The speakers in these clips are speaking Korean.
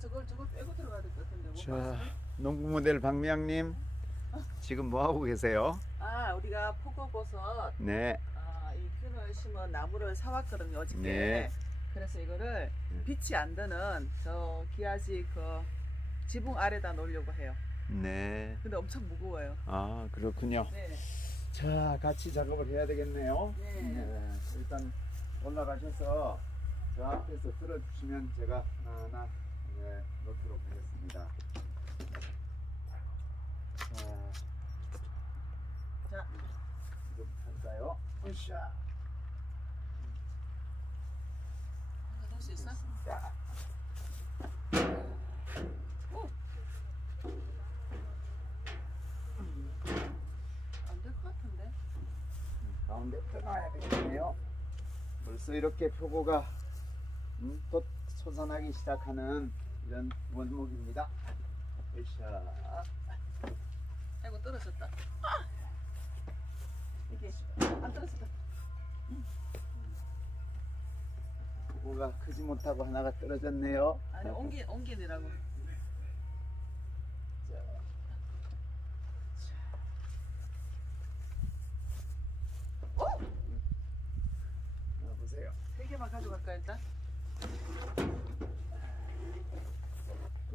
저걸 저걸 빼고 들어가야 될 것 같은데. 못 자, 봤어? 농부 모델 박미양님 지금 뭐 하고 계세요? 아 우리가 포고버섯 네, 아, 이 끈을 심은 나무를 사왔거든요 어저께. 네. 그래서 이거를 네. 빛이 안 드는 저 기아지 그 지붕 아래다 놓으려고 해요. 네. 근데 엄청 무거워요. 아 그렇군요. 네. 자, 같이 작업을 해야 되겠네요. 네. 일단 올라가셔서 저 앞에서 들어주시면 제가 하나 하나 네, 놓도록 하겠습니다. 자, 자, 지금 할까요? 으쌰. 넣을 수 있어? 자, 안될 것 같은데. 가운데 들어가야 되겠네요. 벌써 이렇게 표고가 음, 또 솟아나기 시작하는 이런 원목입니다. 으쌰. 아이고 떨어졌다. 아! 이게 안 떨어졌다. 표고가 크지 못하고 하나가 떨어졌네요. 아니 옮기 옮기느라고. 자, 오! 자, 보세요. 세 개만 가져갈까 일단?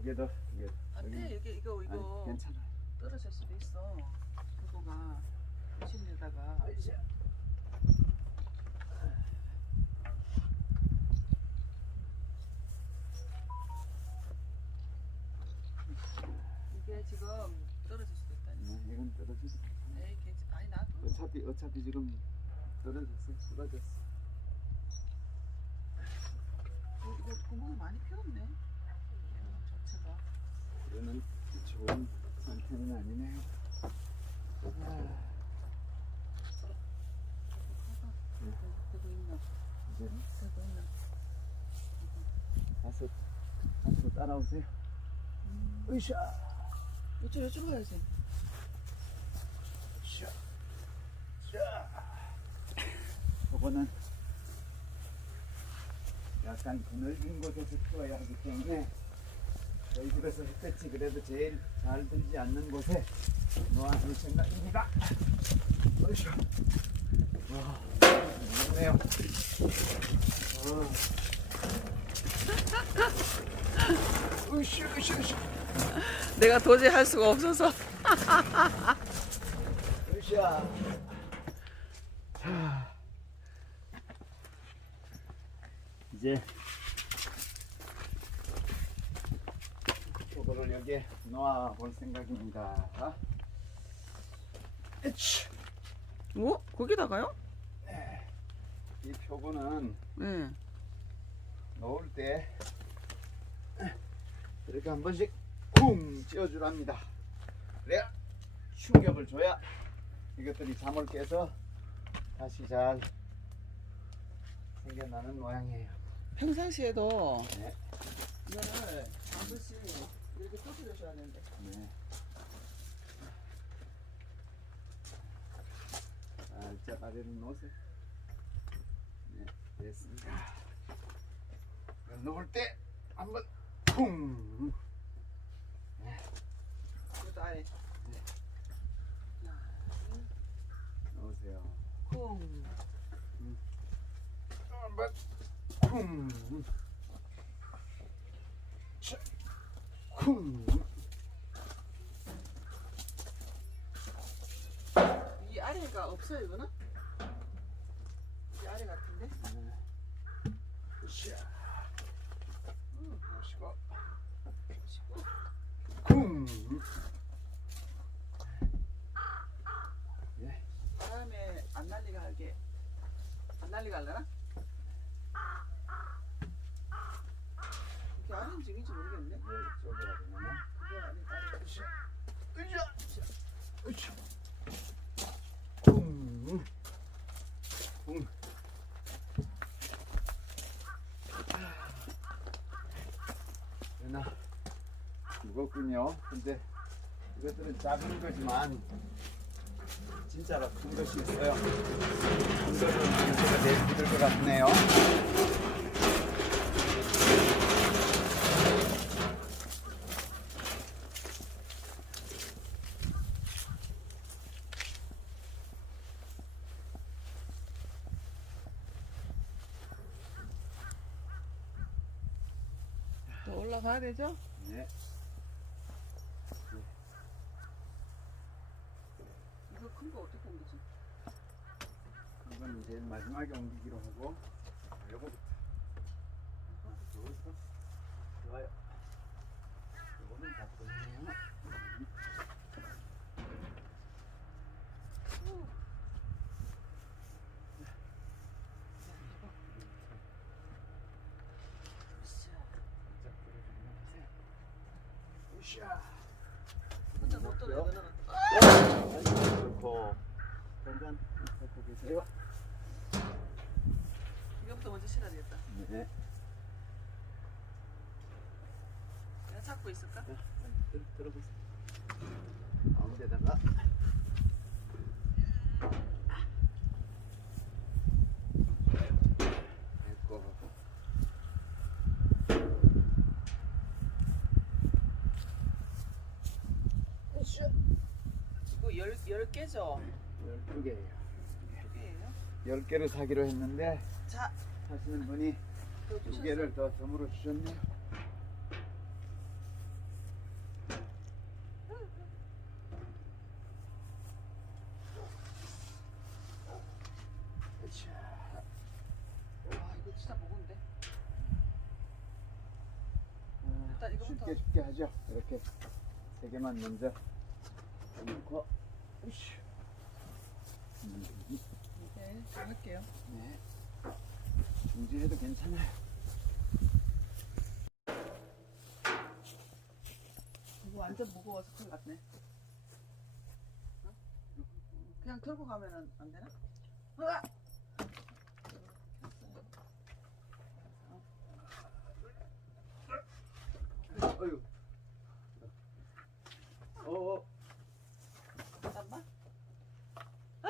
두개 더, 두 개. 더. 안돼 이게 이거 이거 아니, 괜찮아요. 떨어질 수도 있어. 그거가 으쌰. 이게 지금 떨어질 수도 있다니. 네, 이건 떨어졌어. 에이 괜찮. 아니 나도. 어차피 어차피 지금 떨어졌어, 쓰러졌어. 이거, 이거 구멍 많이 피웠네. 이거는 좋은 상태는 아니네요. 아? 이제? 가서 앞으로 따라오세요. 으쌰, 이쪽 이쪽 가야지. 으쌰, 자. 저거는 약간 그늘진 곳에서 키워야 하기 때문에 저희 집에서 햇볕이 그래도 제일 잘 들지 않는 곳에 놓아줄 생각입니다. 으쌰. 와, 무겁네요. 어. 으쌰, 으쌰, 으쌰. 내가 도저히 할 수가 없어서. 으쌰. 자, 이제 이거를 여기에 놓아 볼 생각입니다. 에치. 오? 거기다가요? 이 표고는 네. 놓을 때 이렇게 한 번씩 쿵 찧어주랍니다. 그래야 충격을 줘야 이것들이 잠을 깨서 다시 잘 생겨나는 모양이에요. 평상시에도 네. 이거를 한 번씩 이렇게 터뜨려줘야 되는데. 네. 살짝 아래로 놓으세요. 네, 됐습니다. 놓을 때 한번 쿵 이것도 아래. 놓으세요. 쿵. 또 한번 쿵. 자, 쿵. 이 아래가 없어요 이거는? 이 아래 같은데? 자, 음. 마시고 보시고. 쿵. 예. 바람에 안 날리게 하게 안 날리게 하려나? 이게 아래인지 위인지 모르겠네. 예, 쪼개야 되나? 그게 아래 아래. 으쌰, 으쌰, 으쌰. 쿵. 쿵. 되 나? 무겁군요. 근데 이것들은 작은 거지만 진짜로 큰 것이 있어요. 큰 거는 제가 제일 믿을 것 같네요. 올라가야 되죠? 네. 이거 큰 거 어떻게 옮기지? 이건 이제 마지막에 옮기기로 하고 요거부터 요거부터 좋아요 요거는 다 보이네요 으쌰 혼자 못? 너는 그렇고 전전 갖고 계세요 이거부터 먼저 실어야 되겠다. 네 내가 잡고 있을까? 자, 들, 들어보세요. 가운데다가 10개죠? 12개예요. 12개예요? 10개를 사기로 했는데 자, 사시는 분이 2개를 더 선물로 주셨네요. 그렇죠. 이거 진짜 먹은데. 아, 일단 이거 쉽게 쉽게 하죠. 이렇게 세 개만 먼저 넣고. 좀 할게요. 네. 중지해도 괜찮아요. 이거 완전 무거워서 큰일 났네. 어? 그냥 들고 가면은 안 되나? 으아! 어유. 어, 어. 잠깐만. 아!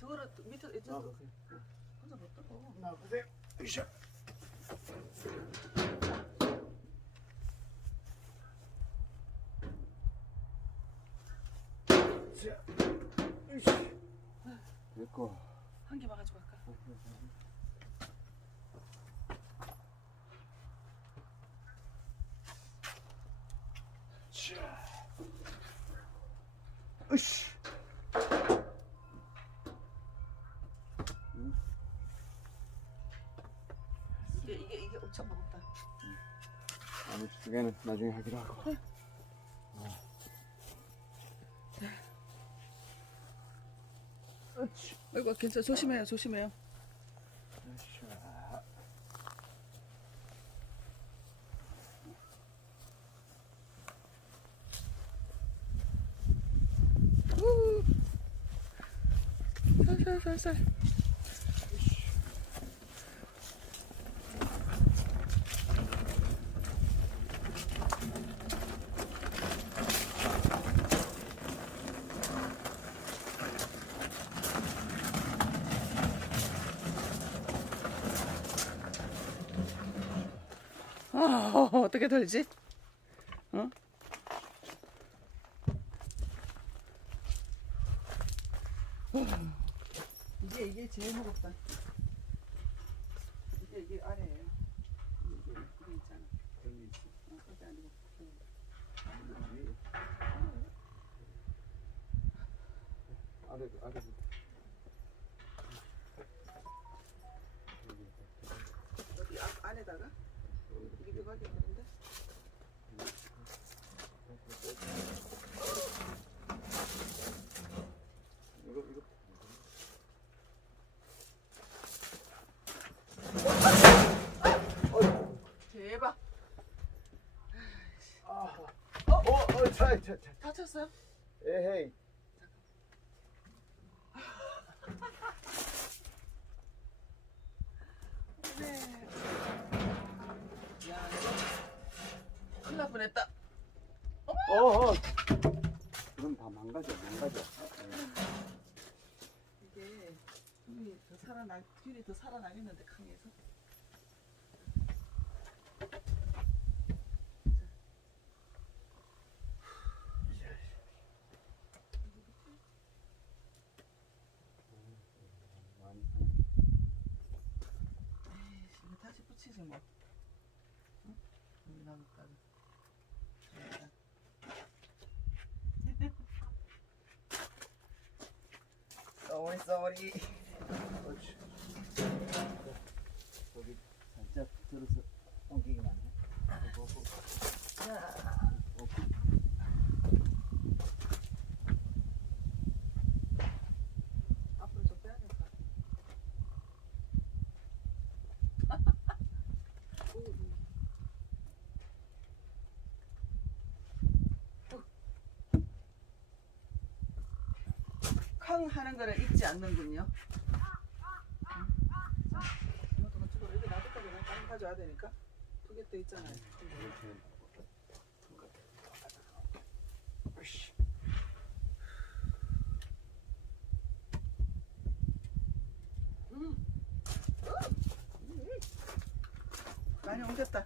저거를 혼자 못 들어. 으쌰. 자, 으쌰. 됐고. 한 개만 가지고 갈까? 자. 으쌰. 개는 나중에 하기로 하고. 으쌰. 아이고 괜찮아 조심해요 조심해요. 우. 살살살살. 아 어떻게 돌지? 어? 이게 이게 제일 무겁다. 이게 이게 아래예요. 이게 이게 있잖아. 어, 그게 아니고. 아래 아래. 여기 앞 안에다가 되는데. 이거 이거. 대박. 아. 어, 어, 자, 자, 자. 다쳤어요? 에헤이. 네. 야, 이거 큰일 날 뻔했다. 어, 어. 그럼 다 망가져, 망가져. 이게 균이 더 살아나 균이 더 살아나겠는데. 많이 이거 다 다시 붙이지 뭐. 응? 여기 나갔다 가. 쏘리 쏘리. 그렇지. 거기 살짝 들어서 옮기기만 해. 그거, 그거. 자. 어, 앞으로 좀 빼야겠다. 캉 하는 거를 잊지 않는군요. 이것도 그쪽으로 이렇게 놔둘 거면 깡 가져와야 되니까 두 개 또 있잖아요. 많이 옮겼다.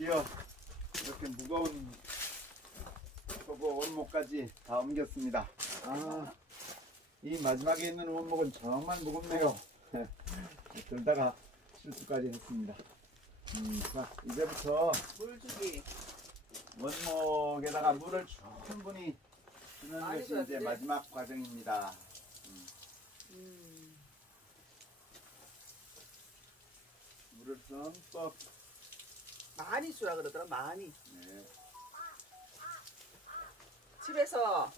드디어 이렇게 무거운 저거 원목까지 다 옮겼습니다. 아, 이 마지막에 있는 원목은 정말 무겁네요. 들다가 실수까지 했습니다. 음, 자, 이제부터 물주기. 원목에다가 물을 충분히 주는 많이 것이 이제 돼. 마지막 과정입니다. 음, 물을 듬뿍 많이 주라 그러더라. 많이. 네, 집에서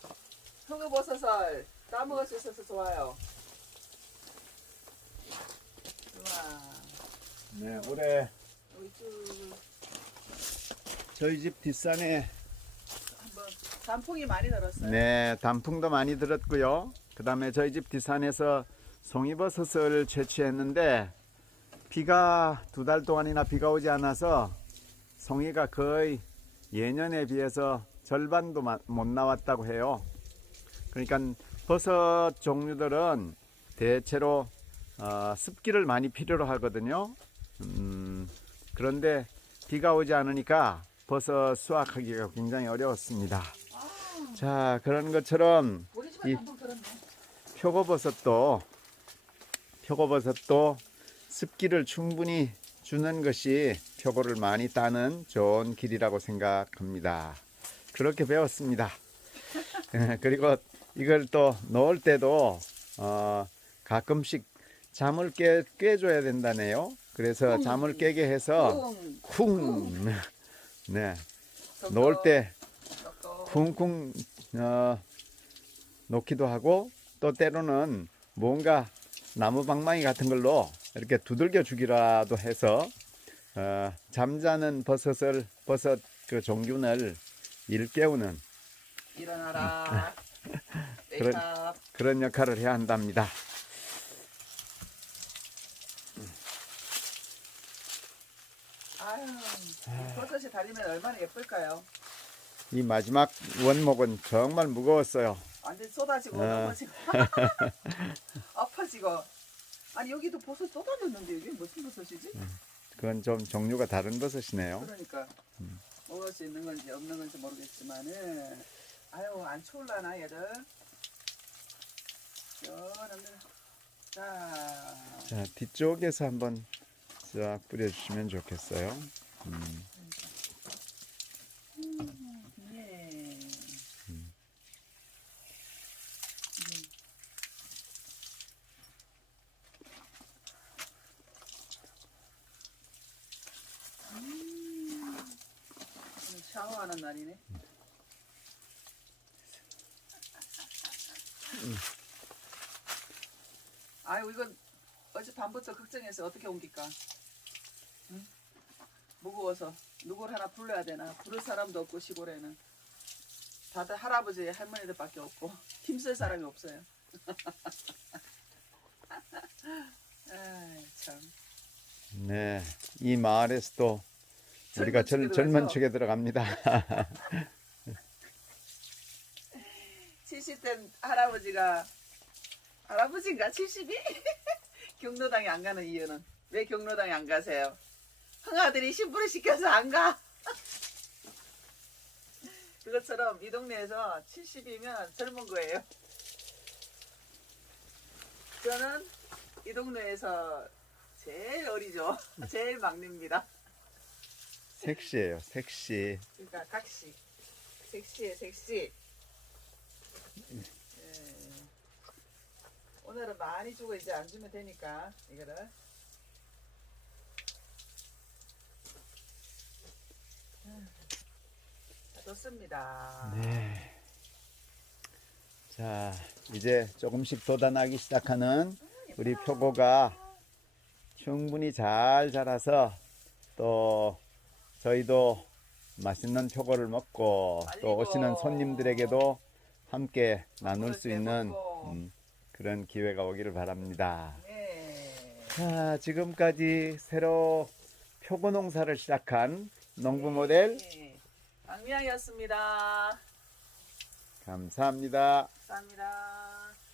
흥어버섯을 따먹을 수 있어서 좋아요. 좋아. 네, 올해 우리 쭉 저희 집 뒷산에 한번 단풍이 많이 들었어요. 네, 단풍도 많이 들었고요. 그 다음에 저희 집 뒷산에서 송이버섯을 채취했는데 비가 두 달 동안이나 비가 오지 않아서 송이가 거의 예년에 비해서 절반도 마- 못 나왔다고 해요. 그러니까 버섯 종류들은 대체로 어, 습기를 많이 필요로 하거든요. 음, 그런데 비가 오지 않으니까 버섯 수확하기가 굉장히 어려웠습니다. 자, 그런 것처럼 이-. 표고버섯도 표고버섯도 습기를 충분히 주는 것이 표고를 많이 따는 좋은 길이라고 생각합니다. 그렇게 배웠습니다. 예, 그리고 이걸 또 넣을 때도 어, 가끔씩 잠을 깨, 깨줘야 된다네요. 그래서 잠을 깨게 해서 쿵. 쿵, 네, 넣을 때. 쿵쿵 어, 놓기도 하고 또 때로는 뭔가 나무 방망이 같은 걸로 이렇게 두들겨 주기라도 해서 어, 잠자는 버섯을 버섯 그 종균을 일깨우는 일어나라. 그런-. 그런 역할을 해야 한답니다. 아유, 이 버섯이 달리면 얼마나 예쁠까요? 이 마지막 원목은 정말 무거웠어요. 완전 쏟아지고 아. 넘어지고 엎어지고 아니 여기도 버섯 쏟아졌는데 이게 무슨 버섯이지? 그건 좀 종류가 다른 버섯이네요. 그러니까 먹을 수 있는 건지 없는 건지 모르겠지만은 아유 안 추울라나 얘들 시원합니다 자 자 뒤쪽에서 한번 싹 뿌려주시면 좋겠어요. 음. 예. 음. 음. 오늘 샤워 하는 날이네. 아유 이건 어제 밤부터 걱정해서 어떻게 옮길까? 응? 무거워서 누굴 하나 불러야 되나? 부를 사람도 없고 시골에는 다들 할아버지 할머니들밖에 없고 힘쓸 사람이 없어요. 아이 참. 네, 이 마을에서도 우리가 젊은 젊, 젊은. 축에 들어갑니다. 70대 할아버지가 할아버지인가 70이 경로당에 안 가는 이유는 왜 경로당에 안 가세요? 흥아들이 신부를 시켜서 안 가. 그것처럼 이 동네에서 70이면 젊은 거예요. 저는 이 동네에서 제일 어리죠. 제일 막내입니다. 섹시해요, 섹시. 그러니까 각시. 섹시해, 섹시. 예. 오늘은 많이 주고 이제 안 주면 되니까 이거를. 자, 좋습니다. 네. 자, 이제 조금씩 돋아나기 시작하는 우리 표고가 충분히 잘 자라서 또 저희도 맛있는 표고를 먹고 또 오시는 손님들에게도 함께 나눌 수 있는 음, 그런 기회가 오기를 바랍니다. 네. 자, 지금까지 새로 표고 농사를 시작한 농부 모델 네. 박미양이었습니다. 감사합니다. 감사합니다.